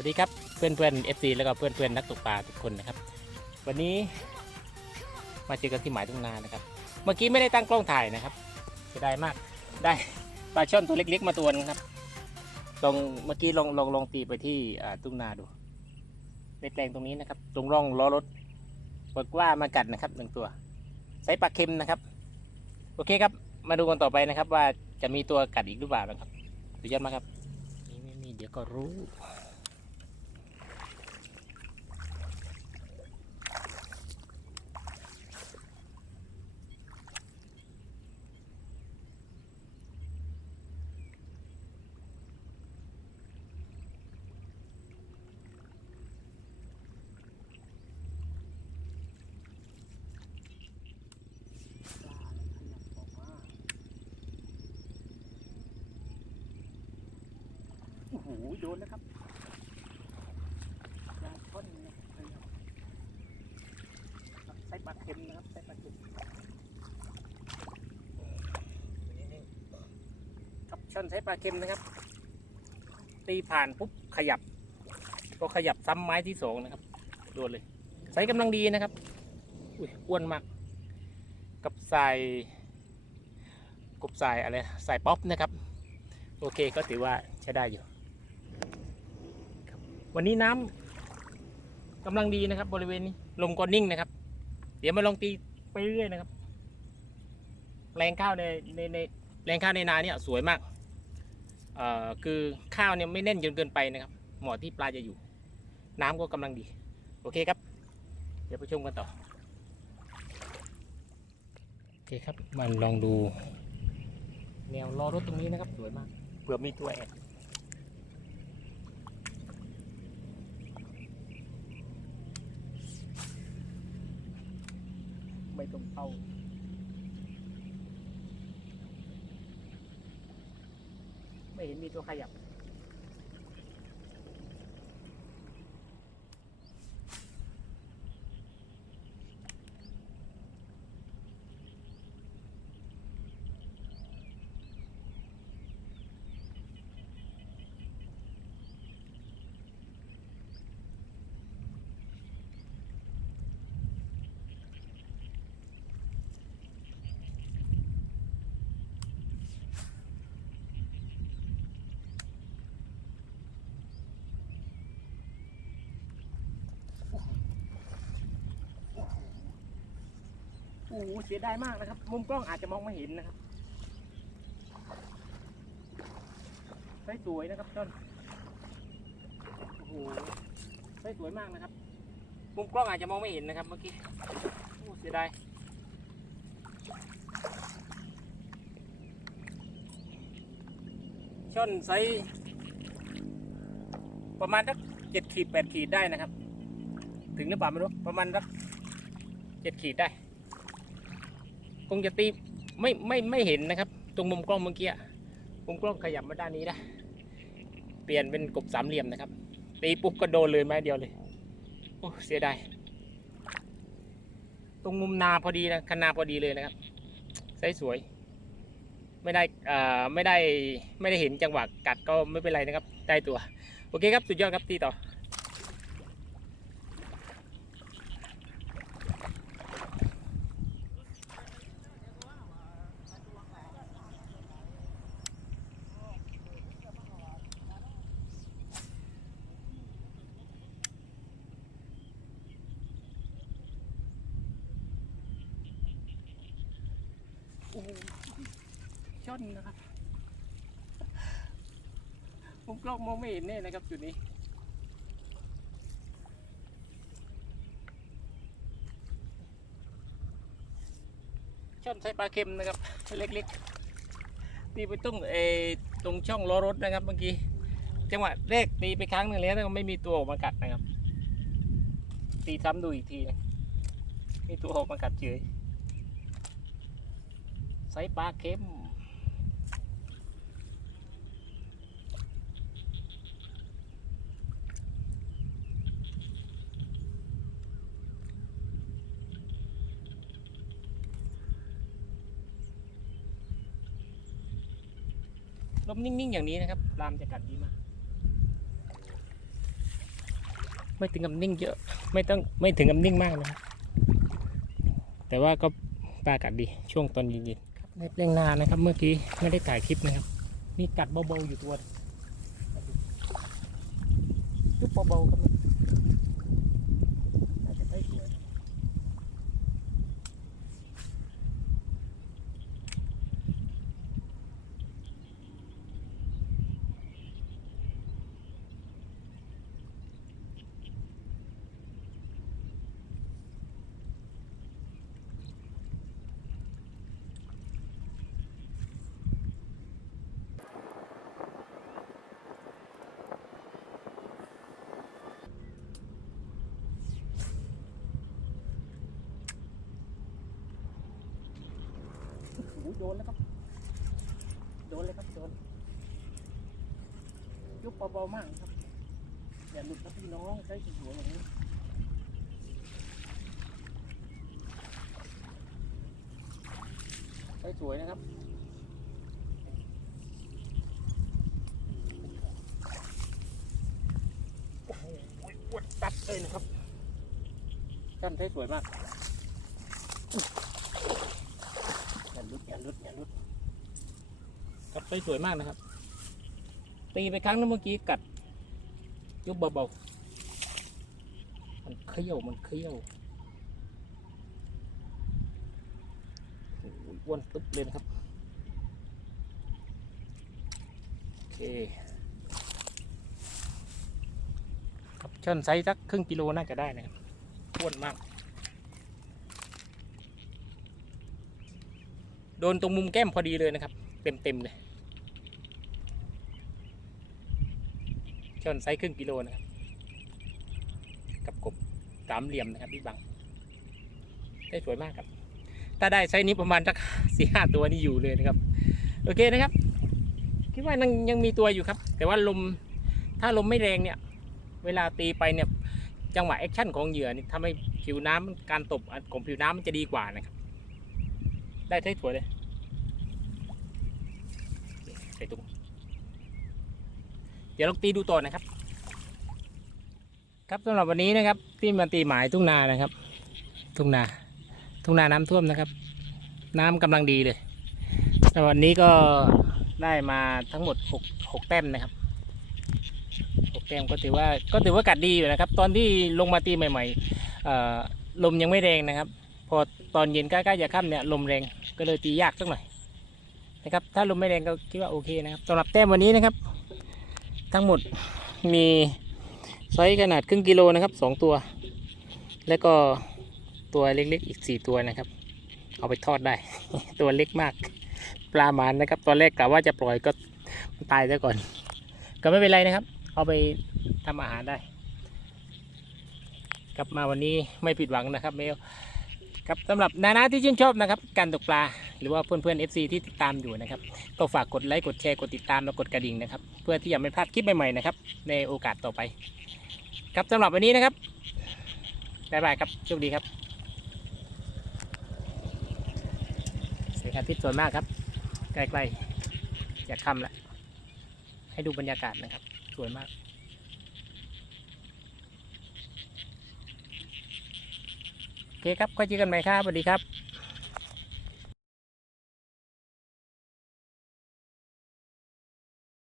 วัสดีครับเพื่อนเพื่อนเอฟซีแล้วก็เพื่อนเพื่อนนักตกปลาทุกคนนะครับ วันนี้มาเจอกันที่หมายทุ่งนานะครับ เมื่อกี้ไม่ได้ตั้งกล้องถ่ายนะครับเสียดายมากได้ปลาช่อนตัวเล็ก ๆ มาตัวหนึงครับลองเมื่อกี้ลองลองลองตีไปที่อ่าทุ่งนาดูในแปลงตรงนี้นะครับ ตรงร่องล้อรถปรากว่ามากัดนะครับหนึ่งตัวใส่ปลาเค็มนะครับ โอเคครับ มาดูกันต่อไปนะครับ ว่าจะมีตัวกัดอีกหรือเปล่านะครับสุดยอดมากครับนี่ไม่มีเดี๋ยวก็รู้ หโดนนะครับยางท่อนนะครับใส่ปลาเค็มนะครับใส่ปลาเค็มครับช่อนใช้ปลาเค็มนะครับ ตีผ่านปุ๊บขยับ ก็ขยับซ้ำไม้ที่สองนะครับโดนเลยใส่กำลังดีนะครับอุ้ยอ้วนมาก กับใส่กบใส่อะไรใส่ป๊อปนะครับ โอเคก็ถือว่าใช้ได้อยู่ วันนี้น้ำกำลังดีนะครับ บริเวณนี้ลมก็นิ่งนะครับ เดี๋ยวมาลองตีไปเรื่อยนะครับแปลงข้าวในในในแปลงข้าวในนาเนี่ยสวยมากเอ่อคือข้าวเนี่ยไม่แน่นจนเกินไปนะครับเหมาะที่ปลาจะอยู่ น้ำก็กำลังดี โอเคครับ เดี๋ยวไปชมกันต่อโอเคครับมันลองดู แนวลอรถตรงนี้นะครับสวยมากเผื่อมีตัวแอบ ไม่ตรงเข้าไม่เห็นมีตัวขยับ หเสียดายมากนะครับ มุมกล้องอาจจะมองไม่เห็นนะครับใช้สวยนะครับต้นโอ้โหใช้สวยมากนะครับ มุมกล้องอาจจะมองไม่เห็นนะครับเมื่อกี้โอ้เสียดายช่อนไซส์ประมาณสักเจ็ดขีดแปดขีดได้นะครับ ถึงหรือเปล่าไม่รู้ ประมาณสักเจ็ดขีดได้ คงจะตีไม่ไม่ไม่เห็นนะครับ ตรงมุมกล้องเมื่อกี้มุมกล้องขยับมาด้านนี้นะเปลี่ยนเป็นกบสามเหลี่ยมนะครับตีปุ๊บก็โดนเลยไม้เดียวเลยโอ้เสียดายตรงมุมนาพอดีนะคันนาพอดีเลยนะครับไซส์สวยไม่ได้อ่อไม่ได้ไม่ได้เห็นจังหวะกัดก็ไม่เป็นไรนะครับ ได้ตัว โอเคครับ สุดยอดครับตีต่อ โอ้ช่อนนะครับผมกล้องมองไม่เห็นแน่นะครับจุดนี้ช่อนใช้ปลาเค็มนะครับเล็กๆตีไปตุ้งเอตรงช่องล้อรถนะครับเมื่อกี้จังหวะแรกตีไปครั้งหนึ่งแล้วแต่ไม่มีตัวออกมากัดนะครับ ตีซ้ำดูอีกทีนะมีตัวออกมากัดเฉย ใส่ปลาเค็มลมนิ่ง ๆ อย่างนี้นะครับปลามจะกัดดีมาก ไม่ถึงกับนิ่งเยอะ ไม่ต้องไม่ถึงกับนิ่งมากนะแต่ว่าก็ปลากัดดีช่วงตอนเย็นๆ ได้เปล่งนานะครับ เมื่อกี้ไม่ได้ถ่ายคลิปนะครับ มีกัดเบาๆอยู่ตัวยุบเบาๆก็มี โอ้โหโดนแล้วครับโดนเลยครับโดนยกเบาๆมากครับอย่าหลุดครับพี่น้องใช้หัวอย่างนี้ใช้สวยนะครับโอ้โหอวดตัดเลยนะครับกั้นใช้สวยมาก อย่าลุดอย่าลุดอย่าลุดครับไป สวยมากนะครับ ตีไปครั้งนึงเมื่อกี้กัดยุบเบาๆมันเขี้ยวมันเขี้ยวอ้วนตึ๊บเลยนะครับ โอเคครับช่อนไซส์สักครึ่งกิโลน่าจะได้นะครับอ้วนมาก โดนตรงมุมแก้มพอดีเลยนะครับ เต็มเต็มๆเลย ช่อนไซส์ครึ่งกิโลนะครับ กับกบสามเหลี่ยมนะครับพี่บัง ได้สวยมากครับ ถ้าได้ไซส์นี้ประมาณสักสี่ห้าตัวนี่อยู่เลยนะครับ โอเคนะครับ คิดว่ายังยังมีตัวอยู่ครับ แต่ว่าลมถ้าลมไม่แรงเนี่ย เวลาตีไปเนี่ยจังหวะแอคชั่นของเหยื่อนี่ทำให้ผิวน้ำการตบของผิวน้ำมันจะดีกว่านะครับ ได้ใช้ถั่วเลยใส่ตุ้ง ดี๋ยวลองตีดูต่อนะครับ ครับสำหรับวันนี้นะครับที่มาตีหมายทุ่งนานะครับ ทุ่งนา ทุ่งนาน้ำท่วมนะครับ น้ำกำลังดีเลยแต่วันนี้ก็ได้มาทั้งหมดหกหกแต้มนะครับหกแต้มก็ถือว่าก็ถือว่ากัดดีอยู่นะครับ ตอนที่ลงมาตีใหม่ๆลมยังไม่แรงนะครับ พอตอนเย็นใกล้ๆจะค่ำเนี่ยลมแรงก็เลยตียากสักหน่อยนะครับถ้าลมไม่แรงก็คิดว่าโอเคนะครับสำหรับแต้มวันนี้นะครับ ทั้งหมดมีไซส์ขนาดครึ่งกิโลนะครับสองตัว แล้วก็ตัวเล็กๆอีกสี่ตัวนะครับ เอาไปทอดได้ ตัวเล็กมาก ปลาหมานนะครับ ตอนแรกกะว่าจะปล่อยก็ตายซะก่อน ก็ไม่เป็นไรนะครับ เอาไปทำอาหารได้ กลับมาวันนี้ไม่ผิดหวังนะครับเมล ครับสำหรับนานาที่ชื่นชอบนะครับการตกปลาหรือว่าเพื่อนๆ FC ที่ติดตามอยู่นะครับ ก็ฝากกดไลค์กดแชร์กดติดตามและกดกระดิ่งนะครับ เพื่อที่จะไม่พลาดคลิปใหม่ๆนะครับในโอกาสต่อไป ครับสำหรับวันนี้นะครับบ๊ายบายครับโชคดีครับแสงอาทิตย์สวยมากครับ ใกล้ๆจะค่ำแล้วให้ดูบรรยากาศนะครับ สวยมาก โอ เคครับค่อยเจอกันใหม่ครับสวัสดีครับ